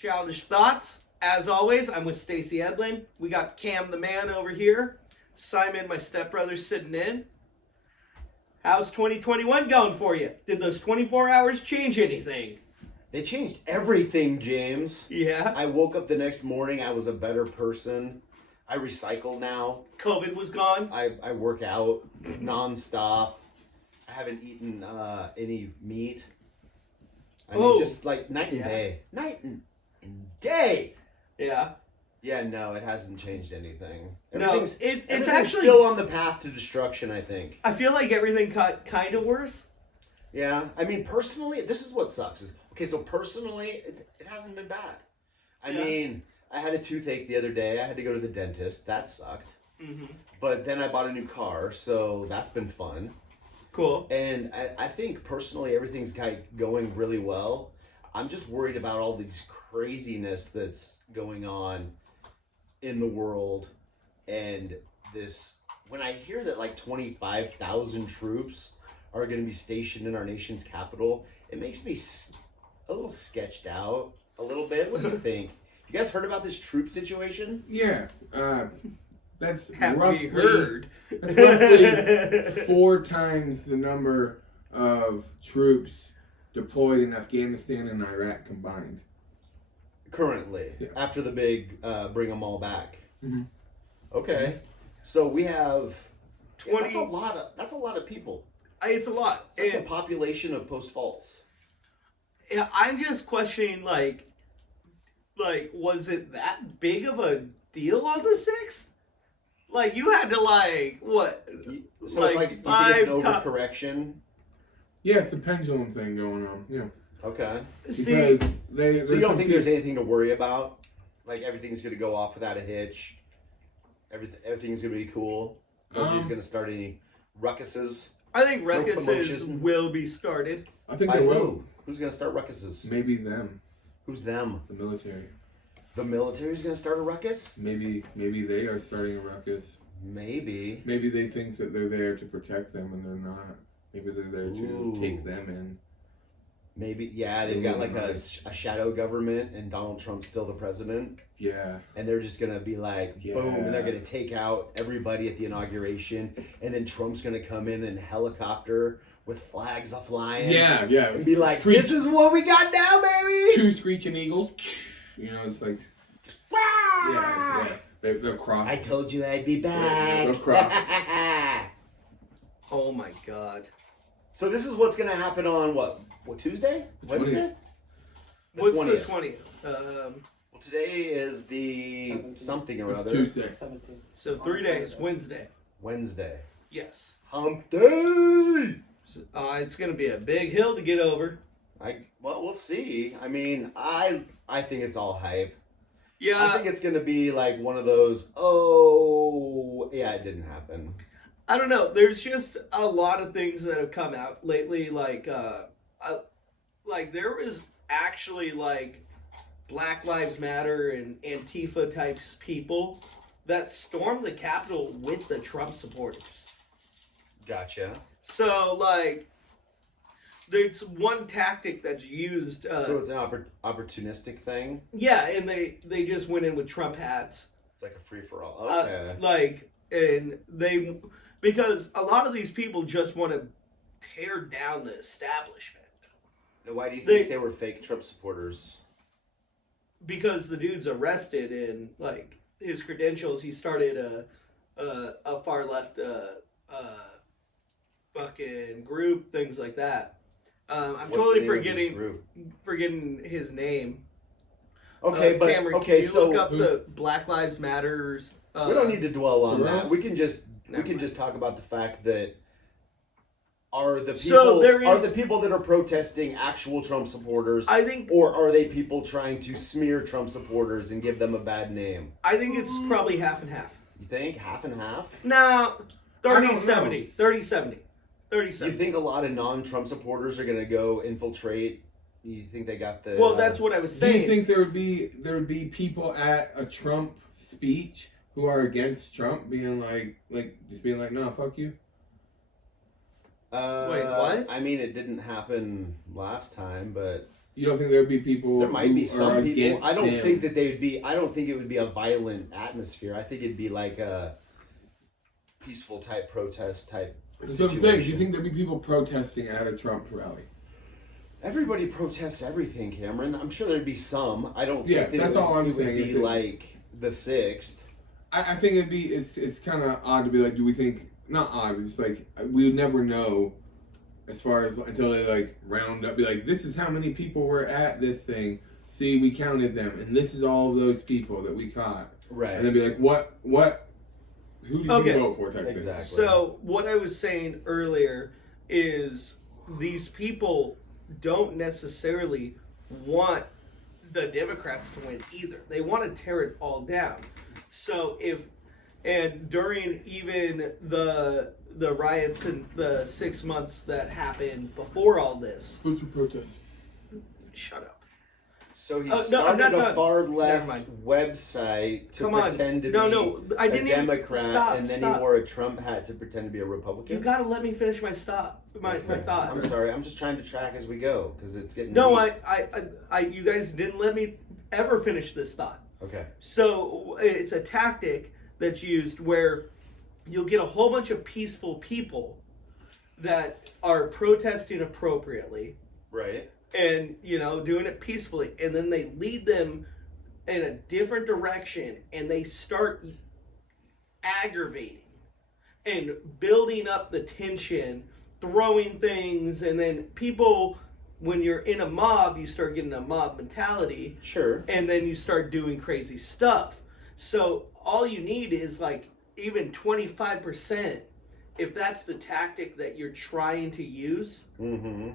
Childish Thoughts. As always, I'm with Stacey Edlin. We got Cam the man over here. Simon, my stepbrother, sitting in. How's 2021 going for you? Did those 24 hours change anything? They changed everything, James. Yeah. I woke up the next morning. I was a better person. I recycle now. COVID was gone. I work out nonstop. I haven't eaten any meat. I mean, just like night and day. Night and day. Yeah. Yeah, no, it hasn't changed anything. No, it's actually still on the path to destruction, I think. I feel like everything got kind of worse. Yeah, I mean, personally, this is what sucks. Okay, so personally, it hasn't been bad. I mean, I had a toothache the other day. I had to go to the dentist. That sucked. Mm-hmm. But then I bought a new car, so that's been fun. Cool. And I think personally, everything's going really well. I'm just worried about all these craziness that's going on in the world, and this, when I hear that like 25,000 troops are going to be stationed in our nation's capital, it makes me a little sketched out a little bit. What do you think? You guys heard about this troop situation? Yeah, that's Have roughly we heard? That's roughly 4 times the number of troops deployed in Afghanistan and Iraq combined. Currently, after the big bring them all back. Mm-hmm. Okay, so we have 20. That's a lot of people. It's a lot. It's like the population of Post Falls. Yeah, I'm just questioning, like, was it that big of a deal on the 6th? Like, you had to, like, what? So it's like, you think it's an overcorrection? Yeah, it's the pendulum thing going on. Yeah. Okay. Because so you don't think there's anything to worry about? Like, everything's going to go off without a hitch? Everything's going to be cool? Nobody's going to start any ruckuses? I think ruckuses will be started. I think By they who? will. Who's going to start ruckuses? Maybe them. Who's them? The military. The military's going to start a ruckus? Maybe they are starting a ruckus. Maybe. Maybe they think that they're there to protect them and they're not. Maybe they're there to take them in. Maybe, yeah, they've got like a shadow government and Donald Trump's still the president. Yeah. And they're just going to be like, boom, and they're going to take out everybody at the inauguration. And then Trump's going to come in helicopter with flags a-flying. Yeah. And be like, this is what we got now, baby! 2 screeching eagles. You know, it's like, yeah. They'll cross. I told you I'd be back. They'll cross. Oh my God. So this is what's going to happen on what Tuesday? Wednesday? What's the 20th? Well, today is the 17th. Something or other. Tuesday. 17th. So 3 days. Wednesday. Yes. Hump day! It's going to be a big hill to get over. Well, we'll see. I mean, I think it's all hype. Yeah. I think it's going to be like one of those, it didn't happen. I don't know. There's just a lot of things that have come out lately. Like there was actually like Black Lives Matter and Antifa types people that stormed the Capitol with the Trump supporters. Gotcha. So like, there's one tactic that's used. So it's an opportunistic thing. Yeah, and they just went in with Trump hats. It's like a free for all. Okay. Because a lot of these people just want to tear down the establishment. Now, why do you think they were fake Trump supporters? Because the dude's arrested and like his credentials, he started a far left fucking group, things like that. I'm totally forgetting his name. Okay, but Cameron, okay, can you look up the Black Lives Matters? We don't need to dwell on that. We can just Never mind. just talk about the fact that are the people that are protesting actual Trump supporters? I think, or are they people trying to smear Trump supporters and give them a bad name? I think it's probably half and half. You think half and half? No, 30-70. 30-70. 30-70. You think a lot of non-Trump supporters are going to go infiltrate? You think they got the? Well, that's what I was saying. Do you think there would be people at a Trump speech who are against Trump being like no, fuck you? Wait, what? I mean, it didn't happen last time, but You don't think there would be people? There might who be are some people. against I don't him? think that they would be. I don't think it would be a violent atmosphere. I think it'd be like a peaceful type protest type. That's what I'm saying. Do you think there'd be people protesting at a Trump rally? Everybody protests everything, Cameron. I'm sure there'd be some. I don't think that that's all I'm saying. It would be like the 6th. I think it's kind of odd to be like, do we think, not odd, but it's like, we would never know as far as until they like round up, be like, this is how many people were at this thing. See, we counted them, and this is all of those people that we caught. Right. And then be like, what, who did you vote for type Exactly. thing. So what I was saying earlier is these people don't necessarily want the Democrats to win either. They want to tear it all down. So during even the riots and the 6 months that happened before all this. Who's who protest? Shut up. So he I'm started not a far Never left mind. website to Come on. pretend to No, be I a didn't even- Democrat, stop, and then stop. he wore a Trump hat to pretend to be a Republican. You gotta let me finish my thought. I'm sorry. I'm just trying to track as we go because it's getting. No, deep. you guys didn't let me ever finish this thought. Okay. So it's a tactic that's used where you'll get a whole bunch of peaceful people that are protesting appropriately Right. and, doing it peacefully. And then they lead them in a different direction and they start aggravating and building up the tension, throwing things, and then people, when you're in a mob, you start getting a mob mentality. Sure. And then you start doing crazy stuff. So all you need is like even 25%, if that's the tactic that you're trying to use, Mm-hmm.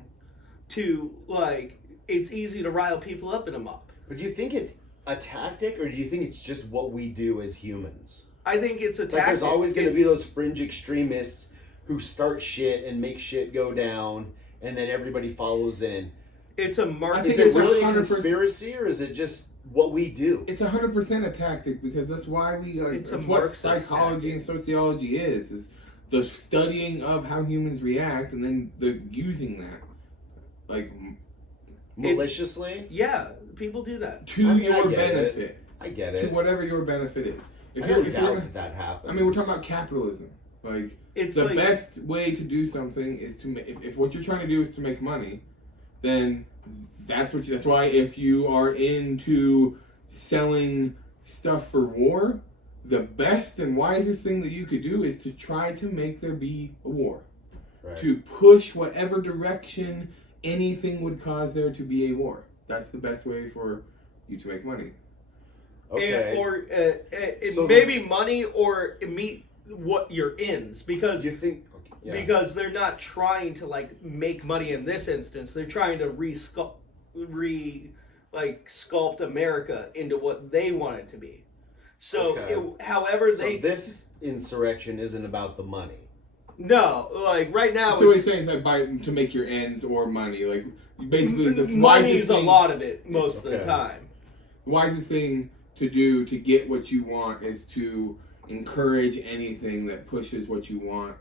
to like, it's easy to rile people up in a mob. But do you think it's a tactic, or do you think it's just what we do as humans? I think it's a It's tactic. like there's always going to be It's- those fringe extremists who start shit and make shit go down, and then everybody follows in. It's a market. Is think it it's really a 100%. conspiracy, or is it just what we do? It's 100% a tactic because that's why we like. It's a That's what Marxist psychology and sociology is the studying of how humans react and then the using that, like Maliciously? Yeah, people do that. to I mean, I your get it. benefit, I get to it. whatever your benefit is. I don't doubt that happens. I mean, we're talking about capitalism. Like It's the like, best way to do something is to make. If what you're trying to do is to make money, then that's what. That's why if you are into selling stuff for war, the best and wisest thing that you could do is to try to make there be a war. Right. To push whatever direction anything would cause there to be a war. That's the best way for you to make money. Okay. or So maybe money or meet what your ends, because Do you think? Okay, yeah. because they're not trying to like make money in this instance. They're trying to sculpt America into what they want it to be. So, Okay. however So they this insurrection isn't about the money. no, like right now, So what it's he's saying is like to make your ends or money. Like basically the money wisest is a thing, lot of it most of Okay. the time. the wisest thing to do to get what you want is to encourage anything that pushes what you want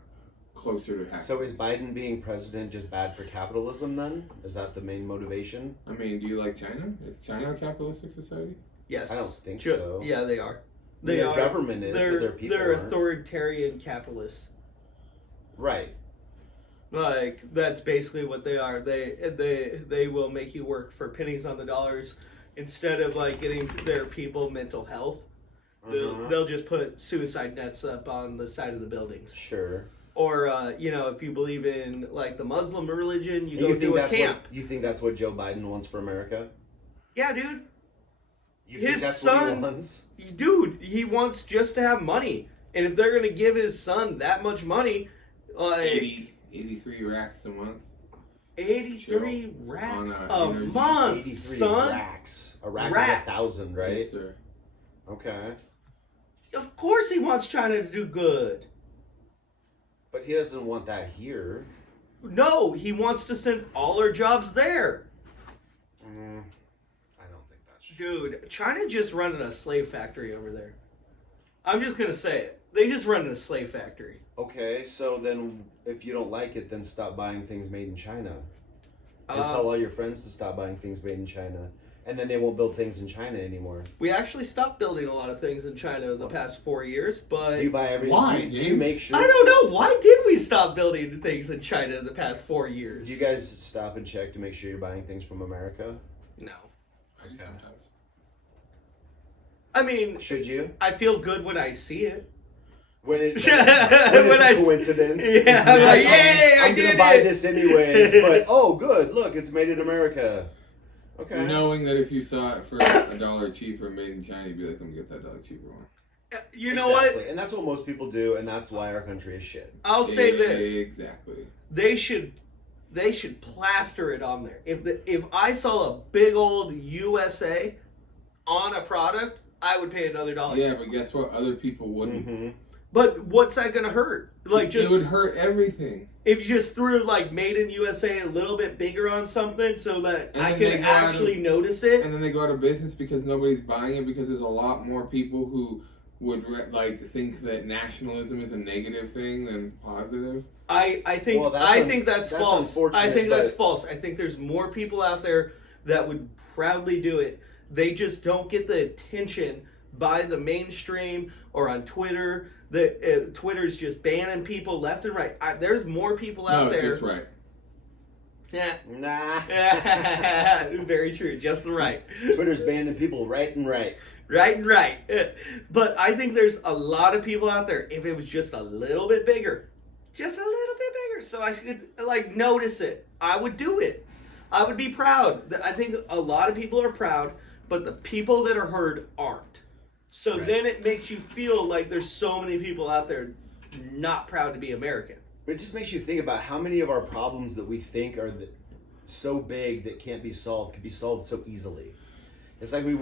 closer to happening. So is Biden being president just bad for capitalism then? Is that the main motivation? I mean, do you like China? Is China a capitalistic society? Yes, I don't think so. Yeah, they are. Their government is, but their people They're aren't. authoritarian capitalists. Right. Like that's basically what they are. They will make you work for pennies on the dollars instead of like getting their people mental health. Uh-huh. They'll just put suicide nets up on the side of the buildings. Sure. Or if you believe in like the Muslim religion, you And go through a camp. You think that's what Joe Biden wants for America? Yeah, dude. You His think that's what he son- wants? Dude, he wants just to have money. And if they're gonna give his son that much money, like 83 racks a month. 83 racks On, a energy. month, 83 son. racks. A rack Racks. is 1,000, right? Yes, sir. Okay. Of course he wants China to do good. But he doesn't want that here. No, he wants to send all our jobs there. I don't think that's true. Dude, China just running a slave factory over there. I'm just gonna say it. They just running a slave factory. Okay, so then if you don't like it, then stop buying things made in China. And tell all your friends to stop buying things made in China. And then they won't build things in China anymore. We actually stopped building a lot of things in China in the past 4 years, but... Do you buy everything? Why, Do you make sure... I don't know. Why did we stop building things in China in the past 4 years? Do you guys stop and check to make sure you're buying things from America? No. I do sometimes. I mean... Should you? I feel good when I see it. When it's a coincidence. Yeah, I was like, yay, I'm going to buy this anyways, but, oh, good, look, it's made in America. Okay. Knowing that if you saw it for $1 cheaper made in China, you'd be like, let me get that $1 cheaper one. You know what? And that's what most people do, and that's why our country is shit. I'll say this. Exactly. They should plaster it on there. If I saw a big old USA on a product, I would pay another $1. Yeah, but guess what? Other people wouldn't. Mm-hmm. But what's that gonna hurt? Like, just it would hurt everything. if you just threw like "Made in USA" a little bit bigger on something, so that And I then could they go actually notice it. And then they go out of business because nobody's buying it, because there's a lot more people who would think that nationalism is a negative thing than positive. I think Well, I think that's false. unfortunate, I think that's but- false. I think there's more people out there that would proudly do it. They just don't get the attention by the mainstream or on Twitter. Twitter's just banning people left and right. There's more people out there. Just right. Yeah. Nah. Very true. Just the right. Twitter's banning people right and right. Right and right. But I think there's a lot of people out there, if it was just a little bit bigger, so I could like notice it, I would do it. I would be proud. I think a lot of people are proud, but the people that are heard aren't. So Right. then it makes you feel like there's so many people out there not proud to be American. But it just makes you think about how many of our problems that we think are so big that can't be solved could be solved so easily. It's like we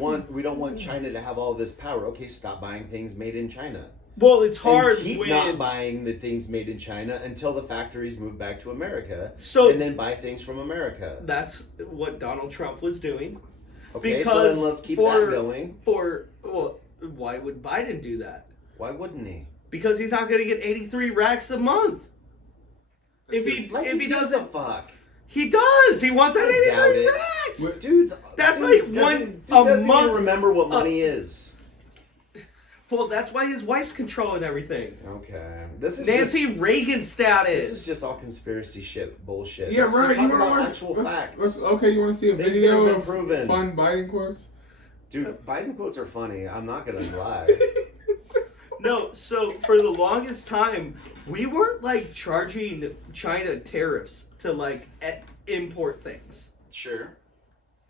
don't want China to have all this power. Okay, stop buying things made in China. Well, it's hard and keep when not buying the things made in China until the factories move back to America. So- and then buy things from America. that's what Donald Trump was doing. Okay, so because then let's keep for- that going. Why would Biden do that? Why wouldn't he? Because he's not going to get 83 racks a month. If he Gives doesn't, a fuck. he does. He wants that I doubt 83 it. racks. Dude's That's dude like doesn't- one a doesn't month. even remember what money is. Well, that's why his wife's controlling everything. Okay, this is Nancy Reagan status. This is just all conspiracy shit, bullshit. Yeah, Let's right. just You talk want about to actual facts. Okay, you want to see a Things that video have been of proven. fun Biden quotes? Dude, Biden quotes are funny. I'm not gonna lie. No, so for the longest time, we weren't like charging China tariffs to like import things. Sure.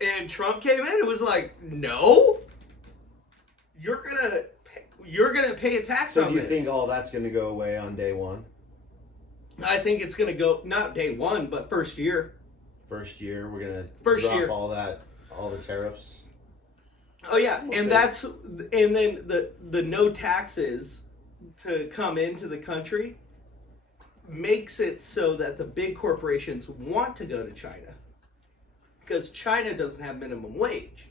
And Trump came in and was like, "No, you're gonna pay a tax So on do you this." think all that's gonna go away on day one? I think it's gonna go not day one, but first year. First year, we're gonna First drop year. all the tariffs. Oh yeah, We'll and see. and then the no taxes to come into the country makes it so that the big corporations want to go to China because China doesn't have minimum wage,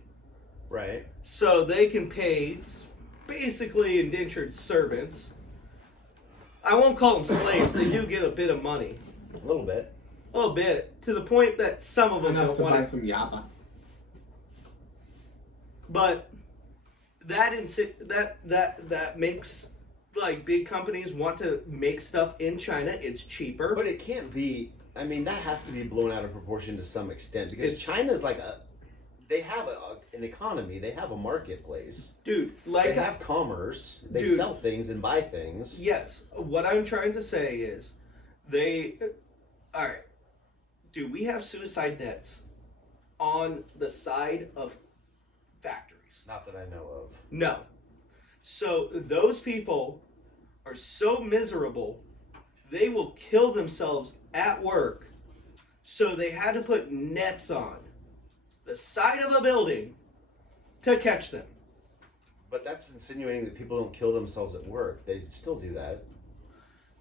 Right. so they can pay basically indentured servants. I won't call them slaves; they do get a bit of money, A little bit. a little bit, to the point that some of them Enough don't to want buy it. some yappa. But that makes like big companies want to make stuff in China. It's cheaper. But it can't be. I mean, that has to be blown out of proportion to some extent because It's- China's like they have an economy. They have a marketplace. Dude, They like have commerce. They Dude. sell things and buy things. yes, what I'm trying to say is all right. Do we have suicide nets on the side of factories? Not that I know of. No. So those people are so miserable, they will kill themselves at work. So they had to put nets on the side of a building to catch them. But that's insinuating that people don't kill themselves at work. They still do that.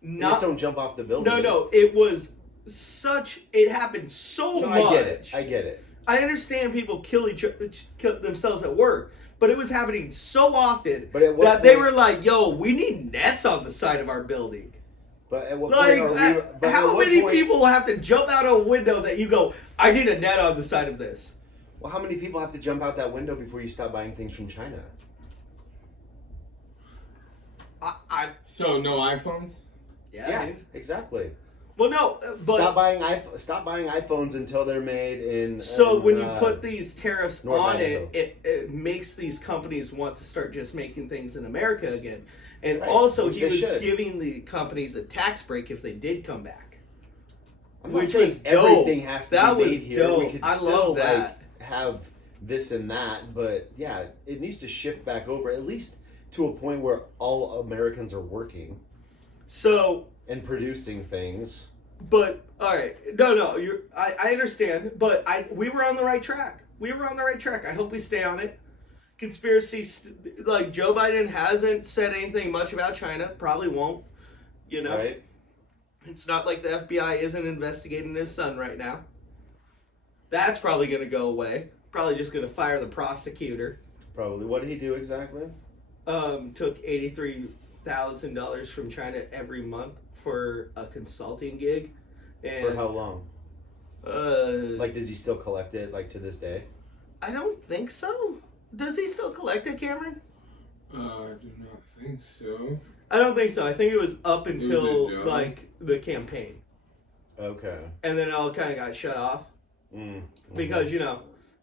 They just Not don't jump off the building. no. It happened so No, much. I get it. I understand people kill themselves at work, but it was happening so often But at what that they point- were like, "Yo, we need nets on the side of our building." But at what Like, point are we? But at how what many point- people have to jump out a window that you go, I need a net on the side of this? Well, how many people have to jump out that window before you stop buying things from China? So no iPhones? Yeah, dude. exactly. Well, no, but Stop buying iPhones until they're made in. so when you put these tariffs North on Idaho. it makes these companies want to start just making things in America again. And Right, also, which he they was should. giving the companies a tax break if they did come back. I'm not which saying was dope. everything has to That be was made here. dope. We could I still love that. have this and that, but yeah, it needs to shift back over at least to a point where all Americans are working So, and producing things. but all right, no, I understand, but we were on the right track. We were on the right track. I hope we stay on it. Conspiracy, like Joe Biden hasn't said anything much about China. Probably won't. You know, Right? it's not like the FBI isn't investigating his son right now. That's probably going to go away. Probably just going to fire the prosecutor. Probably. What did he do exactly? Took $83,000 from China every month for a consulting gig. And, For how long? Like, does he still collect it, like, to this day? I don't think so. Does he still collect it, Cameron? I do not think so. I don't think so. I think it was up was a until job. like the campaign, Okay. and then it all kind of got shut off Mm. because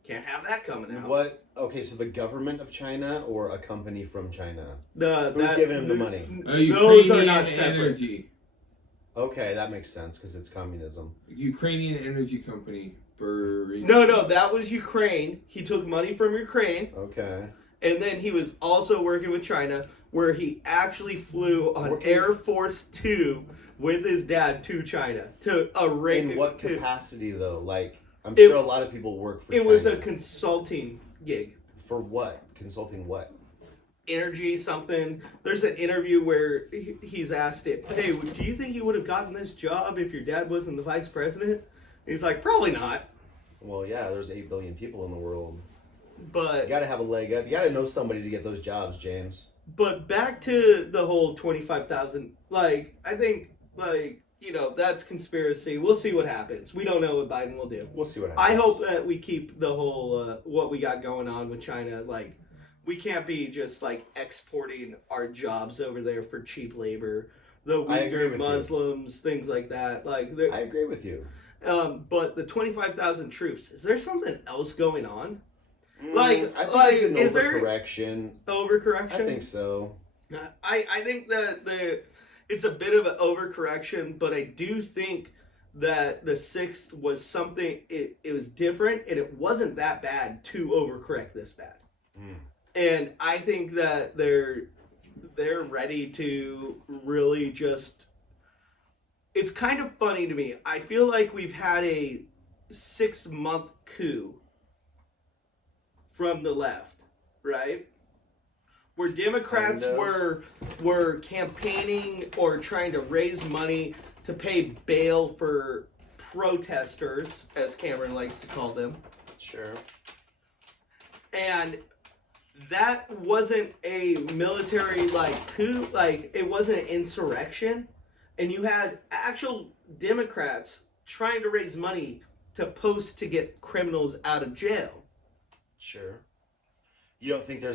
can't have that coming out. What? Okay, so the government of China or a company from China? The, Who's giving him the money? Those are not separate. Energy. Okay, that makes sense because it's communism. Ukrainian energy company. No, that was Ukraine. He took money from Ukraine, Okay. and then he was also working with China, where he actually flew on Air Force 2 with his dad to China to arrange. In what capacity though? Like, I'm It- sure a lot of people work for It China. was a consulting gig. For what? Consulting what? Energy something. There's an interview where he's asked it, hey, do you think you would have gotten this job if your dad wasn't the vice president? He's like, probably not. Well, yeah, there's 8 billion people in the world. You But gotta have a leg up. You gotta know somebody to get those jobs, James. back to the whole 25,000. Like, I think, that's conspiracy. We'll see what happens. We don't know what Biden will do. We'll see what happens. I hope that we keep the whole what we got going on with China. Like, we can't be just like exporting our jobs over there for cheap labor. The I agree Uyghur with you. Muslims, things like that. Like, I agree with you. but the 25,000 troops. Is there something else going on? I think it's an is there overcorrection. overcorrection? I think so. I think that it's a bit of an overcorrection, but I do think that the 6th was something. It was different, and it wasn't that bad to overcorrect this bad. Mm. And I think that they're ready to really just. It's kind of funny to me. I feel like we've had a 6-month coup from the left, right? Where Democrats Kind of. were campaigning or trying to raise money to pay bail for protesters, as Cameron likes to call them. Sure. And that wasn't a military coup, it wasn't an insurrection. And you had actual Democrats trying to raise money to post to get criminals out of jail. Sure. You don't think there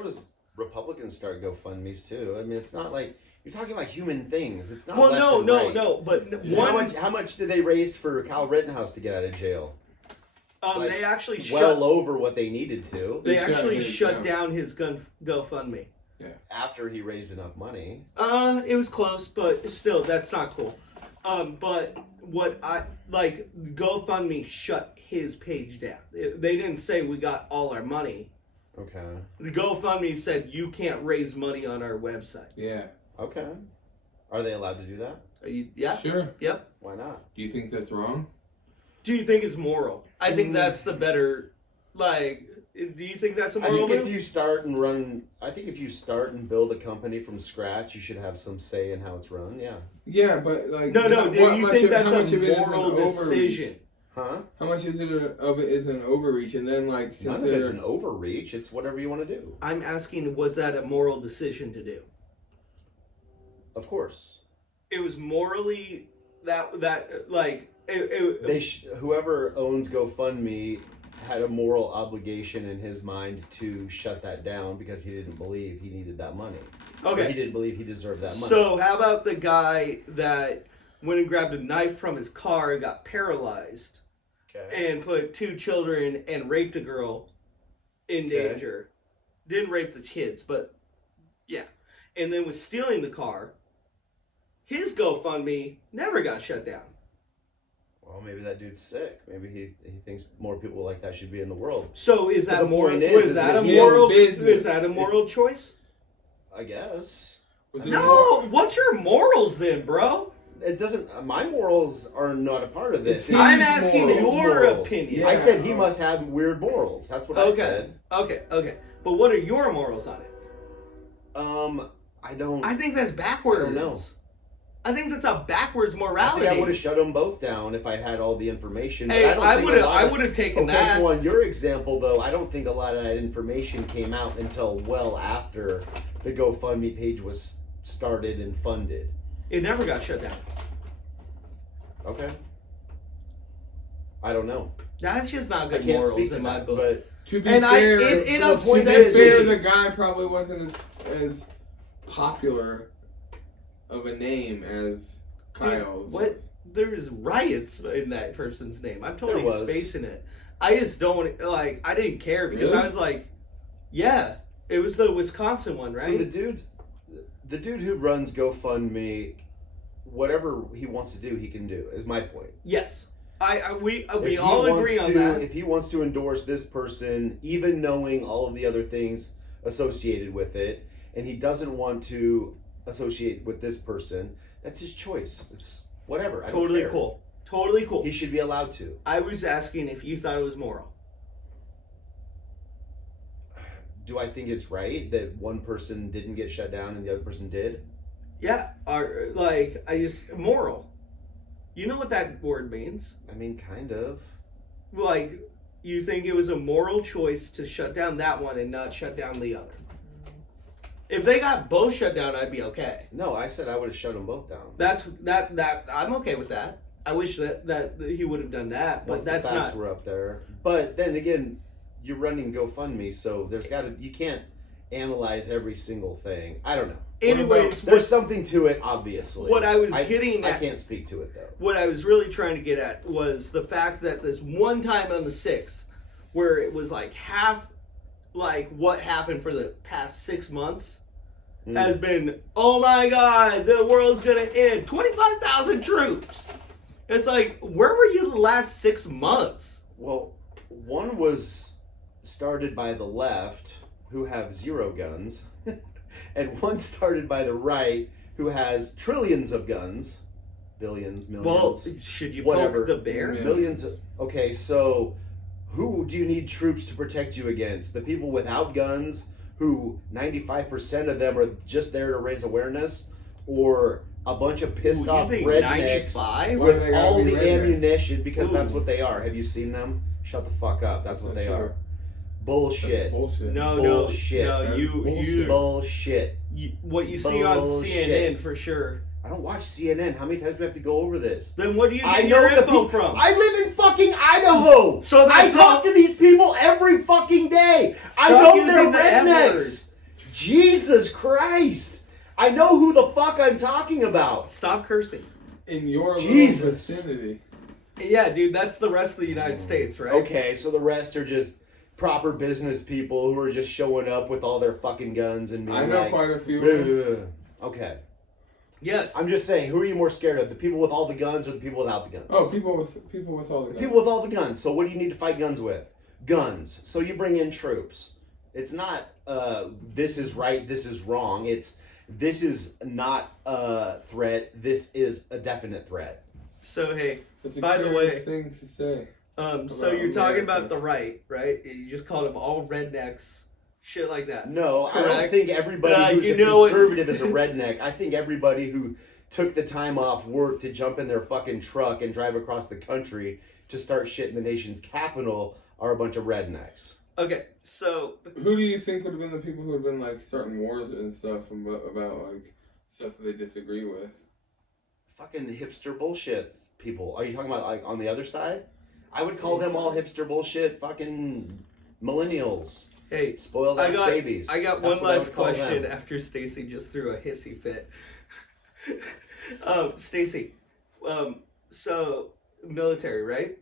was Republicans start GoFundMe's too? I mean, it's not like you're talking about human things. It's not. Well, left no, and no, right. no. But How much did they raise for Kyle Rittenhouse to get out of jail? Like, they actually well over what they needed to. They They shut actually his shut down. down his GoFundMe. After he raised enough money. It was close, but still, that's not cool. But what GoFundMe shut his page down. They didn't say we got all our money. Okay. The GoFundMe said you can't raise money on our website. Yeah. Okay. Are they allowed to do that? Yeah. Sure. Yep. Why not? Do you think that's wrong? Do you think it's moral? I think that's the better. Do you think that's a I moral think if move? you start and build a company from scratch, you should have some say in how it's run. Yeah. Yeah, but No. Do you think that's how much a of it is an moral overreach? decision? Huh? How much is it of it is an overreach, and then None of it's consider an overreach. It's whatever you want to do. I'm asking, was that a moral decision to do? Of course. it was morally that like whoever owns GoFundMe had a moral obligation in his mind to shut that down because he didn't believe he needed that money. Okay. Or he didn't believe he deserved that money. So how about the guy that went and grabbed a knife from his car and got paralyzed and put 2 children and raped a girl in danger? Didn't rape the kids, but yeah. And then was stealing the car. His GoFundMe never got shut down. Well, maybe that dude's sick. Maybe he thinks more people like that should be in the world. So is that the moral? point is that a that he moral? has business. Is that a moral choice? I guess. No. What's your morals then, bro? It doesn't. My morals are not a part of this. I'm asking His your morals. opinion. Yeah. I said he must have weird morals. That's what I said. Okay. But what are your morals on it? I don't. I think that's backwards. I don't know. I think that's a backwards I morality. think I would have shut them both down if I had all the information. Hey, but I would have taken that. Okay, so on your example, though, I don't think a lot of that information came out until well after the GoFundMe page was started and funded. It never got shut down. Okay. I don't know. That's just not I good can't morals speak to in my that, book. but To be And fair, it to upsets be fair, me. the guy probably wasn't as popular of a name as Kyle's What? was. There's riots in that person's name. I'm totally There was. spacing it. I just don't like. I didn't care because Really? I was like, yeah, it was the Wisconsin one, right? So the dude who runs GoFundMe, whatever he wants to do, he can do. Is my point. Yes, we If all he agree wants on to- that. If he wants to endorse this person, even knowing all of the other things associated with it, and he doesn't want to associate with this person, that's his choice. It's whatever. I don't Totally care. cool. Totally cool. He should be allowed to. I was asking if you thought it was moral. Do I think it's right that one person didn't get shut down and the other person did? Yeah, or like moral. You know what that word means? I mean, kind of. Like, you think it was a moral choice to shut down that one and not shut down the other. If they got both shut down, I'd be okay. No, I said I would have shut them both down. That I'm okay with that. I wish that he would have done that, but Once that's the facts not. were up there. But then again, you're running GoFundMe, so you can't analyze every single thing. I don't know. Anyways, There's something to it, obviously. what I was getting I at- can't speak to it though. What I was really trying to get at was the fact that this one time on the 6th, where it was like half, like what happened for the past 6 months, has been, oh my God, the world's gonna end. 25,000 troops. It's like, where were you the last 6 months? Well, one was started by the left, who have 0 guns, and one started by the right, who has trillions of guns, billions, millions. Well, should you whatever. poke the bear? Yeah. Millions. Okay, so who do you need troops to protect you against? The people without guns, who 95% of them are just there to raise awareness, or a bunch of pissed Ooh, off you think rednecks 95? Why do they with gotta all be the rednecks? ammunition? Because that's Ooh. what they are. Have you seen them? Shut the fuck up. That's what That's they not are. true. Bullshit. That's bullshit. No, Bullshit. no, That's bullshit. Bullshit. what you see on Bullshit. CNN for sure. I don't watch CNN. How many times do we have to go over this? Then what do you I get know your the info people from? I live in fucking Idaho. So I that's talk to these people every fucking day. I Stop know using they're the F-word. rednecks. Jesus Christ. I know who the fuck I'm talking about. Stop cursing. In your Jesus. little vicinity. Yeah, dude, that's the rest of the United States, right? Okay, so the rest are just proper business people who are just showing up with all their fucking guns and being I know like, quite a few. of them. okay. Yes. I'm just saying, who are you more scared of? The people with all the guns or the people without the guns? Oh, people with all the The guns. people with all the guns. So what do you need to fight guns with? Guns. So you bring in troops. It's not this is right, this is wrong. It's this is not a threat, this is a definite threat. So hey, It's a by the curious way, thing to say. so you're talking America. about the right, right? You just called them all rednecks, shit like that. No, I don't Correct. think everybody who's you a know what- conservative is a redneck. I think everybody who took the time off work to jump in their fucking truck and drive across the country to start shit in the nation's capital are a bunch of rednecks. Okay, so Who do you think would have been the people who would have been like starting wars and stuff about like stuff that they disagree with? fucking hipster bullshit people. Are you talking about like on the other side? I would call them all hipster bullshit fucking millennials. Hey, Spoiled ass babies. I got That's one what I last would call question them. after Stacey just threw a hissy fit. Stacey, so military, right?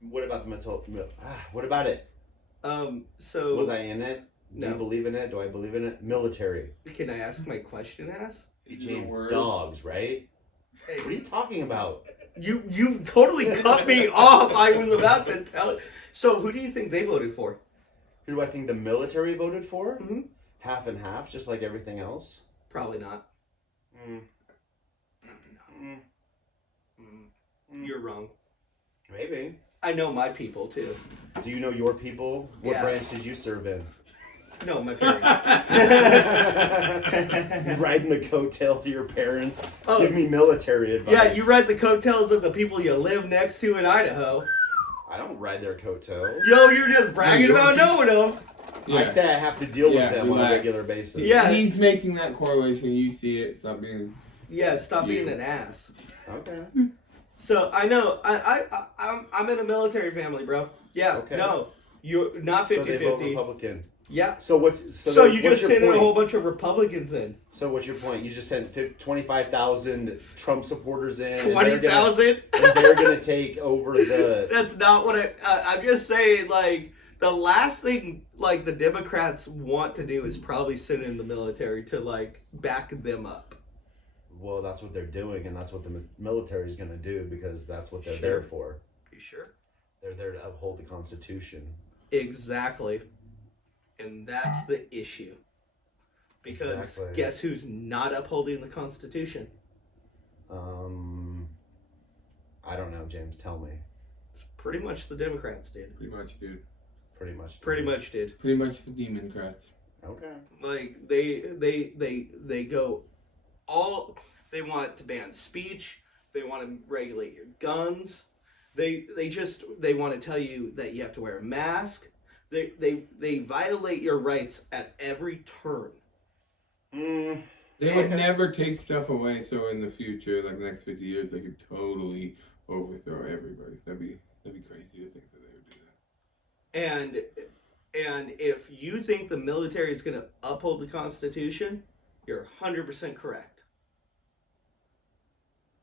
What about what about it? So Was I in it? Do No. you believe in it? Do I believe in it? Military. Can I ask my question, ass? You No changed word. dogs, right? Hey, What are you talking about? you totally cut me off. I was about to tell. So who do you think they voted for? Who do I think the military voted for? Mm-hmm. Half and half, just like everything else. Probably not. You're wrong. Maybe. I know my people too. Do you know your people? What Yeah. branch did you serve in? No, my parents. Riding the coattails of your parents. Oh. Give me military advice. Yeah, you ride the coattails of the people you live next to in Idaho. I don't ride their coattails. Yo, you're just bragging you about don't. knowing them. Yeah. I say I have to deal Yeah, with them on a relax. regular basis. Yeah. He's making that correlation. You see it. Stop being. Yeah, stop You. being an ass. Okay. So I know I'm in a military family, bro. Yeah, Okay. no, you're not So they vote 50-50. Republican. Yeah. So what's So you what's just your sent in a point? whole bunch of Republicans in. So what's your point? You just sent 25,000 Trump supporters in. 20,000. And they're gonna take over the. That's not what I'm just saying. Like the last thing like the Democrats want to do is probably send in the military to like back them up. Well, that's what they're doing, and that's what the military is gonna do because that's what they're Sure. there for. You sure? They're there to uphold the Constitution. Exactly. And that's the issue. Because Exactly. guess who's not upholding the Constitution? I don't know, James. Tell me. It's pretty much the Democrats did. Pretty much, dude. Pretty much. Pretty much did. Pretty much the Democrats. Okay. Like they go all they want to ban speech, they want to regulate your guns. They want to tell you that you have to wear a mask. They violate your rights at every turn. They would Okay. never take stuff away, so in the future, like the next 50 years, they could totally overthrow everybody. That'd be crazy to think that they would do that. And if you think the military is going to uphold the Constitution, you're 100% correct.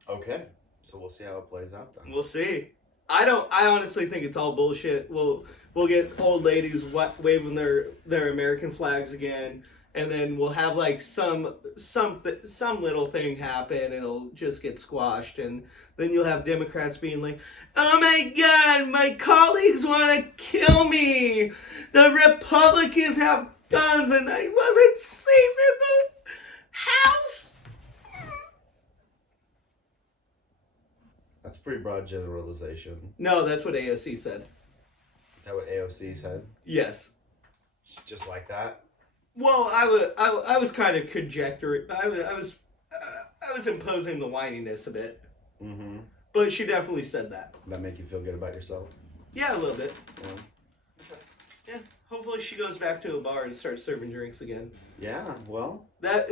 Okay. So we'll see how it plays out then. We'll see. I honestly think it's all bullshit. We'll get old ladies waving their American flags again, and then we'll have like some little thing happen, and it'll just get squashed, and then you'll have Democrats being like, "Oh my God, my colleagues want to kill me. The Republicans have guns, and I wasn't safe in the house." That's a pretty broad generalization. No, that's what AOC said. Is that what AOC said? Yes. Just like that? Well, I was kind of conjecturing. I was imposing the whininess a bit, Mm-hmm. but she definitely said that. That make you feel good about yourself? Yeah, a little bit. Yeah. Yeah. Hopefully, she goes back to a bar and starts serving drinks again. Yeah, well, That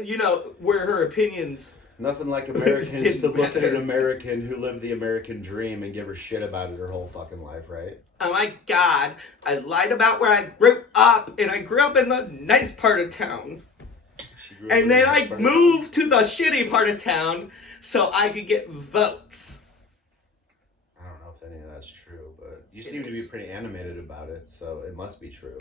where her opinions. nothing like Americans Didn't to look at an matter. American who lived the American dream and give her shit about it her whole fucking life, right? Oh my God! I lied about where I grew up, and I grew up in the nice part of town, She grew up in and a then nice I part of- moved to the shitty part of town so I could get votes. I don't know if any of that's true, but you It seem to be is. pretty animated about it, so it must be true.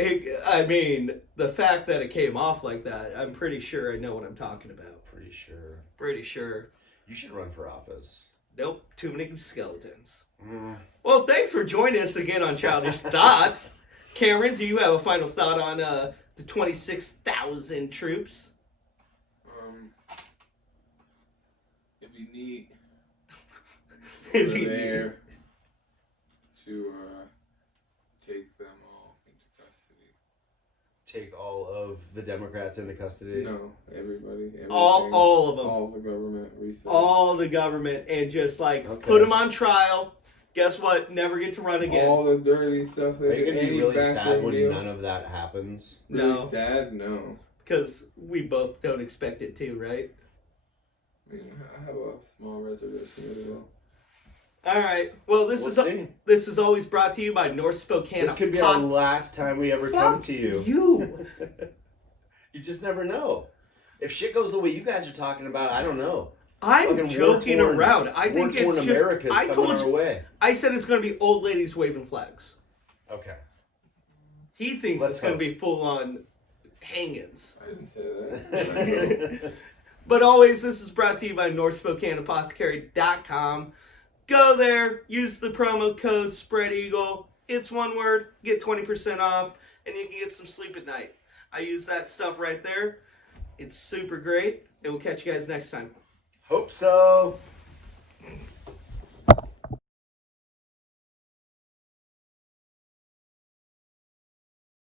I mean, the fact that it came off like that, I'm pretty sure I know what I'm talking about. Pretty sure. Pretty sure. You should run for office. Nope, too many skeletons. Mm. Well, thanks for joining us again on Childish Thoughts. Cameron, do you have a final thought on the 26,000 troops? It'd be neat It'd for be there to take them all into custody. Take all of the Democrats into custody. No, everybody. all of them. All the government reset. All the government, and just like Okay. put them on trial. Guess what? Never get to run again. All the dirty stuff. Are you gonna be any really sad backroom when deal. none of that happens? Really No. sad? No. Because we both don't expect it to, right? I mean, I have a small reservation as well. All right. Well, this is always brought to you by North Spokane. This could be our last time we ever come to you. You just never know. If shit goes the way you guys are talking about, I don't know. I'm Fucking joking war-torn- around. I think it's war-torn just. America's I coming told our you. way. I said it's going to be old ladies waving flags. Okay. He thinks Let's it's going to hope. be full on hangings. I didn't say that. But always, this is brought to you by NorthSpokaneApothecary.com. Go there, use the promo code SpreadEagle. It's one word, get 20% off, and you can get some sleep at night. I use that stuff right there. It's super great, and we'll catch you guys next time. Hope so.